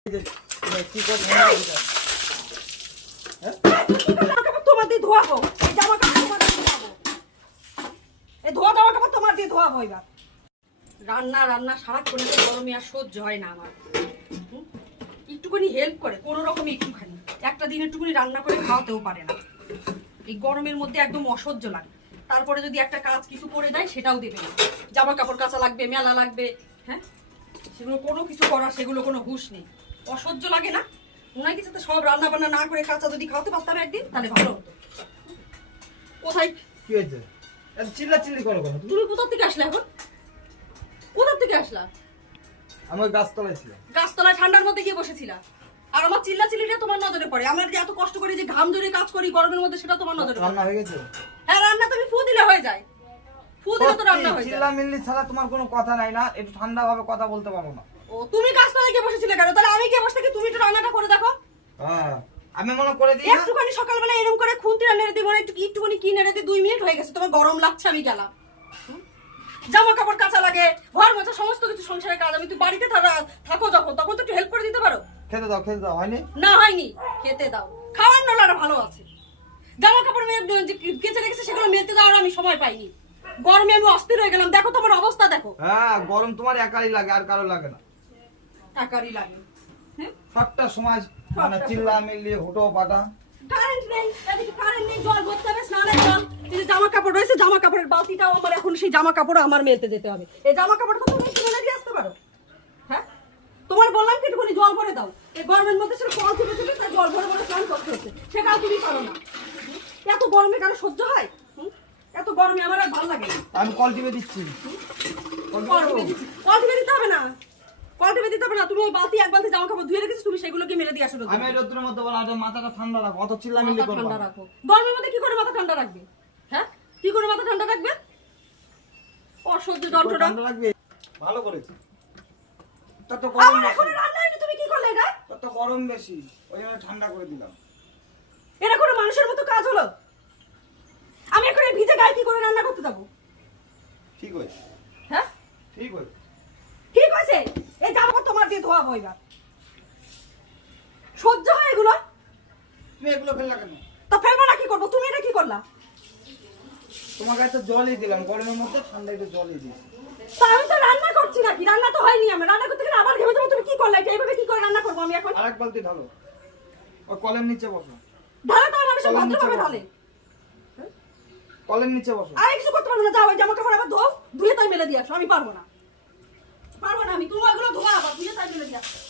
কি করছ হ্যাঁ তোমার দিয়ে ধোয়াবো এই জামা কাপড় তোমার দিয়ে ধোয়াবো এই ধোয়া জামা কাপড় তোমার দিয়ে ধোয়াবো এবার রান্না রান্না সারাক্ষণ গরমে আর সহ্য হয় না আমার একটুখানি হেল্প করে কোনো রকমে একটুখানি একটা দিন একটুখানি রান্না করে খাওয়াতেও পারে না এই গরমের মধ্যে একদম অসহ্য লাগে তারপরে যদি একটা কাজ কিছু করে দেয় সেটাও দেবে না জামা কাপড় কাচা লাগবে মেলা লাগবে হ্যাঁ সেগুলো কোনো কিছু করার সেগুলো কোনো হুঁশ নেই অসহ্য লাগে না ওনার কিছু তো সব রান্না বান্না না করে কাঁচা যদি খাওয়াতে পারতাম একদিন তাহলে ভালো হতো কোথায় কি হয়েছে এত চিল্লাচিল্লি করো কেন তুমি কোথা থেকে আসলে এখন কোথা থেকে আসলা আমি গাছতলায় ছিলাম গাছতলায় ঠান্ডার মধ্যে গিয়ে বসেছিলা আর আমার চিল্লাচিল্লিটা তোমার নজরে পড়ে আমরা যে এত কষ্ট করে যে ঘাম জড়ে কাজ করি গরমের মধ্যে সেটা তোমার নজরে পড়ে রান্না হয়ে গেছে হ্যাঁ রান্না তুমি ফু দিলে হয়ে যায় ফু দিলে তো রান্না হয়ে যায় চিল্লামিল্লি ছাড়া তোমার কোনো কথা নাই না একটু ঠান্ডা ভাবে কথা বলতে পারো না ও তুমি গাছতলায় গিয়ে বসেছিলে কেন তাহলে আমি গিয়ে বসে থেকে তুমি একটু রান্নাটা করে দেখো হ্যাঁ আমি মনে করে দিই না একটুখানি সকালবেলা এরকম করে খুন্তিটা নেড়ে দিই মনে একটুখানি কি নেড়ে দিই 2 মিনিট হয়ে গেছে তোমার গরম লাগছে আমি গেলাম জামা কাপড় কাঁচা লাগে ঘর মোছা সমস্ত কিছু সংসারের কাজ আমি তুই বাড়িতে থাকো যখন তখন তো একটু হেল্প করে দিতে পারো খেতে দাও হয়নি না হয়নি খেতে দাও খাওয়ার নলাটা ভালো আছে জামা কাপড় কেচে রেখেছে সেগুলো মেলতে দেওয়ার আমি সময় পাইনি গরমে আমি অস্থির হয়ে গেলাম দেখো তোমার অবস্থা দেখো হ্যাঁ গরম তোমার একারই লাগে আর কারো লাগে না টাকারই লাগে হ্যাঁ সবটা সময় মানে চিল্লামিল্লি হুটো পাটা কারেন্ট নেই এদিকে কারেন্ট নেই জল ভরতে হবে স্নানের জল এই যে জামা কাপড় রয়েছে জামা কাপড়ের বালতিটাও আমার এখন সেই জামা কাপড় আমার মেলতে যেতে হবে এই জামা কাপড় তো তুমি মেলে দিয়ে আসতে পারো হ্যাঁ তোমার বললাম কি একটুখানি জল ভরে দাও এই গরমের মধ্যে সেটা কল চেপে চেপে তাই জল ভরে ভরে স্নান করতে হচ্ছে সেটাও তুমি পারো না এত গরমে কারো সহ্য হয় এত গরমে আমার আর ভালো লাগে না আমি কল টিপে দিচ্ছি কল টিপে দিতে হবে না কল টিপে দিতে হবে না তুমি ওই বালতি এক বালতি জামা কাপড় ধুয়ে রেখেছো তুমি সেগুলোকে মেলে দিয়ে আসো আমি রোদ্রের মধ্যে বলা মাথাটা ঠান্ডা রাখো অত চিল্লামিল্লি করো ঠান্ডা রাখো গরমের মধ্যে কি করে মাথা ঠান্ডা রাখবে হ্যাঁ কি করে মাথা ঠান্ডা রাখবে অসহ্য যন্ত্রণা ঠান্ডা রাখবে ভালো করেছি তত গরম আমার এখন রান্না হয়নি তুমি কি করলে এটা তত গরম বেশি ওই জন্য ঠান্ডা করে দিলাম এটা কোনো মানুষের মতো কাজ হলো আমি এখন এই ভিজে গায়ে কি করে রান্না করতে যাবো ঠিক হয়েছে হ্যাঁ ঠিক হয়েছে ঠিক হয়েছে এই জামা কাপড় তোমার দিয়ে ধোয়া হইবা সহ্য হয় এগুলো তুমি এগুলো ফেললা কেন তা ফেলবো না কি করবো তুমি এটা কি করলা তোমার কাছে জলই দিলাম গরমের মধ্যে ঠান্ডা একটু জলই দিয়েছি তা আমি তো রান্না করছি নাকি রান্না তো হয়নি আমার রান্না করতে গেলে আবার ঘেমে যাবো তুমি কি করলা এটা এইভাবে কি করে রান্না করবো আমি এখন আরেক বালতি ঢালো ওই কলের নিচে বসো ঢালা তো মানুষের ভদ্রভাবে ঢালে কলের নিচে বসো আর কিছু করতে পারবো না যাও ওই জামা কাপড় আবার ধোও ধুয়ে তাই মেলে দিয়ে আসো আমি পারবো না আমি তুমি ওইগুলো ধোয়া আবার ধুয়ে তাই মেলে দিয়ে আসো